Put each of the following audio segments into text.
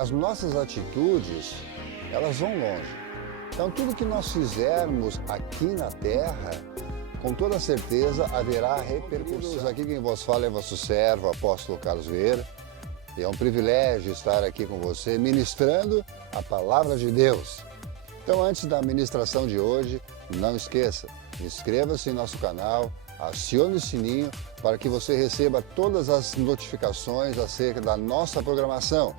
as nossas atitudes, elas vão longe. Então, tudo que nós fizermos aqui na Terra, com toda certeza haverá repercussões. Aqui quem vos fala é vosso servo, apóstolo Carlos Vieira. E é um privilégio estar aqui com você, ministrando a palavra de Deus. Então, antes da ministração de hoje, não esqueça, inscreva-se em nosso canal, acione o sininho para que você receba todas as notificações acerca da nossa programação.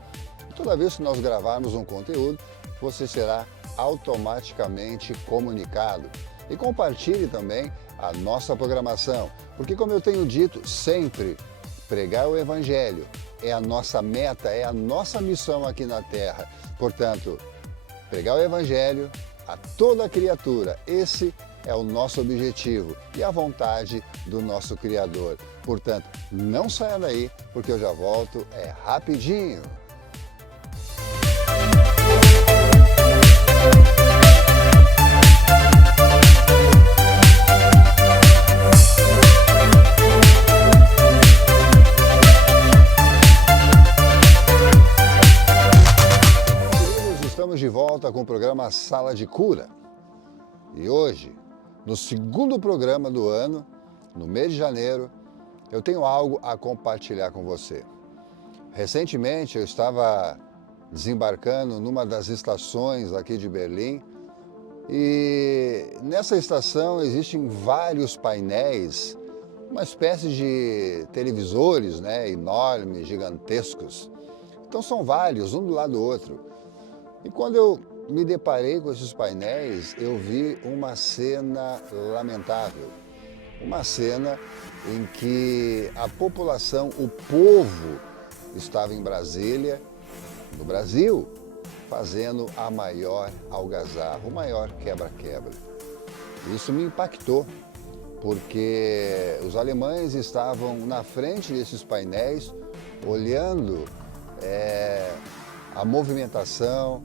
Toda vez que nós gravarmos um conteúdo, você será automaticamente comunicado. E compartilhe também a nossa programação, porque como eu tenho dito sempre, pregar o Evangelho é a nossa meta, é a nossa missão aqui na Terra. Portanto, pregar o Evangelho a toda criatura, esse é o nosso objetivo e a vontade do nosso Criador. Portanto, não saia daí, porque eu já volto, é rapidinho. Estamos de volta com o programa Sala de Cura. E hoje, no segundo programa do ano, no mês de janeiro, eu tenho algo a compartilhar com você. Recentemente eu estava desembarcando numa das estações aqui de Berlim e nessa estação existem vários painéis, uma espécie de televisores, enormes, gigantescos. Então são vários, um do lado do outro. E quando eu me deparei com esses painéis, eu vi uma cena lamentável. Uma cena em que a população, o povo, estava em Brasília, no Brasil, fazendo a maior algazarra, o maior quebra-quebra. Isso me impactou, porque os alemães estavam na frente desses painéis, olhando a movimentação,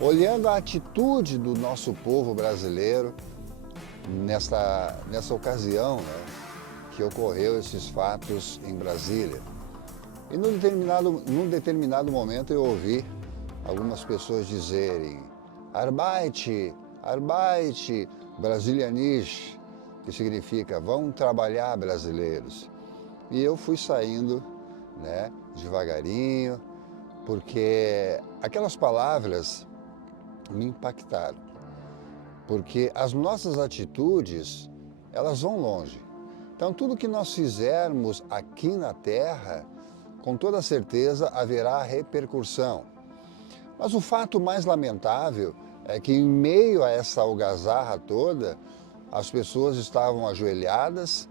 olhando a atitude do nosso povo brasileiro nessa ocasião, que ocorreu esses fatos em Brasília. E num determinado momento eu ouvi algumas pessoas dizerem Arbeit, Arbeit, Brasilianisch, que significa vão trabalhar brasileiros. E eu fui saindo, devagarinho, porque aquelas palavras me impactaram, porque as nossas atitudes, elas vão longe. Então, tudo que nós fizermos aqui na Terra, com toda certeza haverá repercussão. Mas o fato mais lamentável é que, em meio a essa algazarra toda, as pessoas estavam ajoelhadas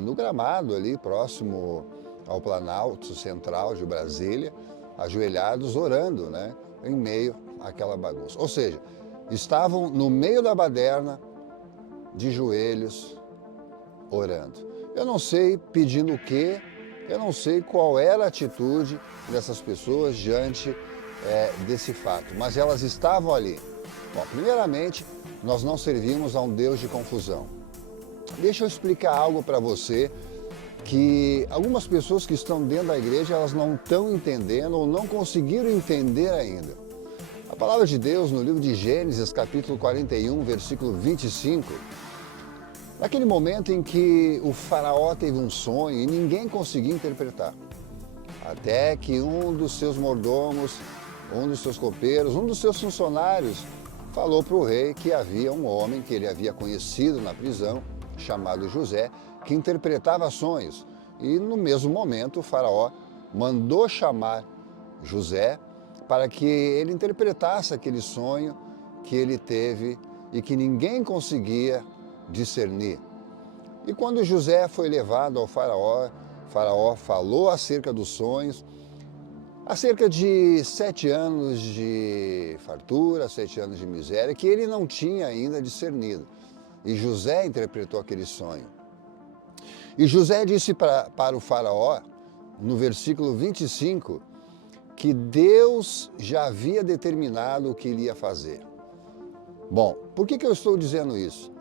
no gramado ali, próximo ao Planalto Central de Brasília, ajoelhados, orando, em meio àquela bagunça. Ou seja, estavam no meio da baderna, de joelhos, orando. Eu não sei pedindo o quê, eu não sei qual era a atitude dessas pessoas diante desse fato, mas elas estavam ali. Bom, primeiramente, nós não servimos a um Deus de confusão. Deixa eu explicar algo para você, que algumas pessoas que estão dentro da igreja, elas não estão entendendo ou não conseguiram entender ainda. A palavra de Deus no livro de Gênesis, capítulo 41, versículo 25, naquele momento em que o faraó teve um sonho e ninguém conseguia interpretar, até que um dos seus mordomos, um dos seus copeiros, um dos seus funcionários falou para o rei que havia um homem que ele havia conhecido na prisão, chamado José, que interpretava sonhos. E no mesmo momento o faraó mandou chamar José para que ele interpretasse aquele sonho que ele teve e que ninguém conseguia discernir. E quando José foi levado ao faraó, o faraó falou acerca dos sonhos, acerca de 7 anos de fartura, 7 anos de miséria, que ele não tinha ainda discernido. E José interpretou aquele sonho. E José disse para o faraó, no versículo 25, que Deus já havia determinado o que ele ia fazer. Bom, por que eu estou dizendo isso?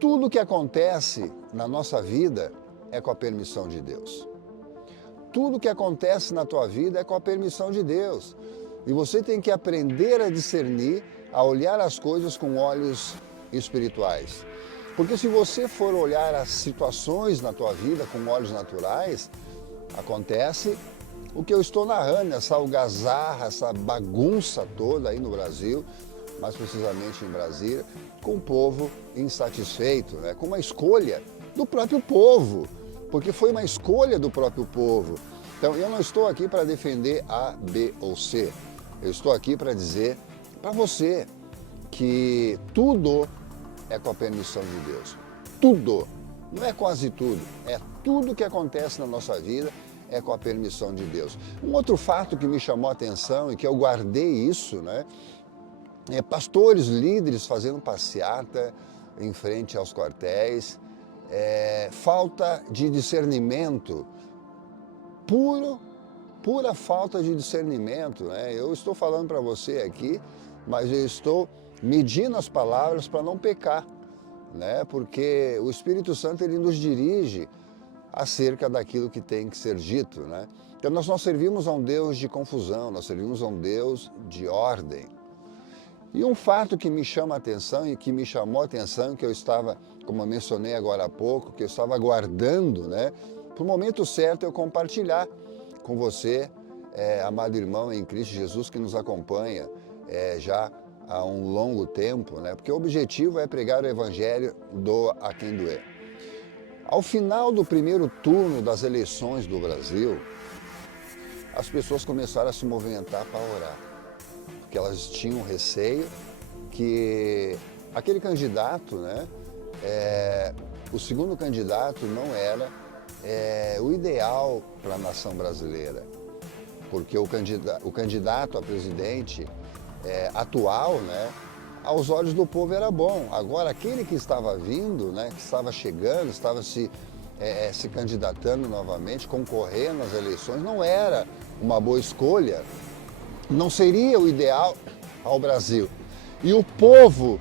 Tudo que acontece na nossa vida é com a permissão de Deus. tudo que acontece na tua vida é com a permissão de Deus. E você tem que aprender a discernir, a olhar as coisas com olhos espirituais. Porque se você for olhar as situações na tua vida com olhos naturais, acontece o que eu estou narrando, essa algazarra, essa bagunça toda aí no Brasil, mais precisamente em Brasília, com o povo insatisfeito, né? Com uma escolha do próprio povo, porque foi uma escolha do próprio povo. Então eu não estou aqui para defender A, B ou C, eu estou aqui para dizer para você que tudo é com a permissão de Deus. Tudo. Não é quase tudo. É tudo que acontece na nossa vida é com a permissão de Deus. Um outro fato que me chamou a atenção e que eu guardei isso, né? É pastores, líderes fazendo passeata em frente aos quartéis. Falta de discernimento. Pura falta de discernimento, né? Eu estou falando para você aqui, mas eu estou medindo as palavras para não pecar, né? Porque o Espírito Santo ele nos dirige acerca daquilo que tem que ser dito, né? Então nós não servimos a um Deus de confusão, nós servimos a um Deus de ordem. E um fato que me chama a atenção e que me chamou a atenção, que eu estava, como eu mencionei agora há pouco, que eu estava aguardando, né? Para o momento certo eu compartilhar com você, amado irmão em Cristo Jesus, que nos acompanha já há um longo tempo, né? Porque o objetivo é pregar o Evangelho, doa a quem doer. Ao final do primeiro turno das eleições do Brasil, as pessoas começaram a se movimentar para orar, porque elas tinham receio que aquele candidato, né, o segundo candidato não era o ideal para a nação brasileira, porque o candidato a presidente atual, né, aos olhos do povo era bom. Agora, aquele que estava vindo, né, que estava chegando, estava se candidatando novamente, concorrendo às eleições, não era uma boa escolha, não seria o ideal ao Brasil. E o povo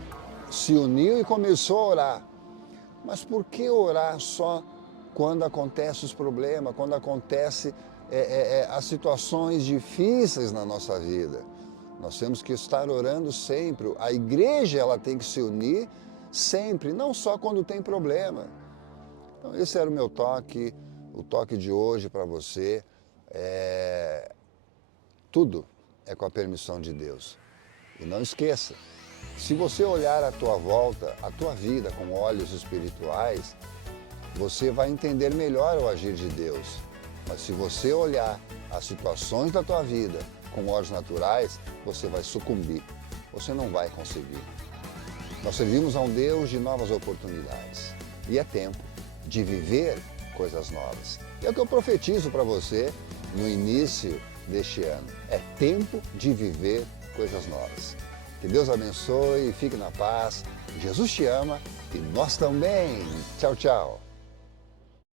se uniu e começou a orar. Mas por que orar só quando acontecem os problemas, quando acontecem as situações difíceis na nossa vida? Nós temos que estar orando sempre. A igreja ela tem que se unir sempre, não só quando tem problema. Então esse era o meu toque, o toque de hoje para você. Tudo é com a permissão de Deus. E não esqueça, se você olhar à tua volta, a tua vida com olhos espirituais, você vai entender melhor o agir de Deus. Mas se você olhar as situações da tua vida com olhos naturais, você vai sucumbir, você não vai conseguir. Nós servimos a um Deus de novas oportunidades e é tempo de viver coisas novas. É o que eu profetizo para você no início deste ano. É tempo de viver coisas novas. Que Deus abençoe, fique na paz. Jesus te ama e nós também. Tchau, tchau.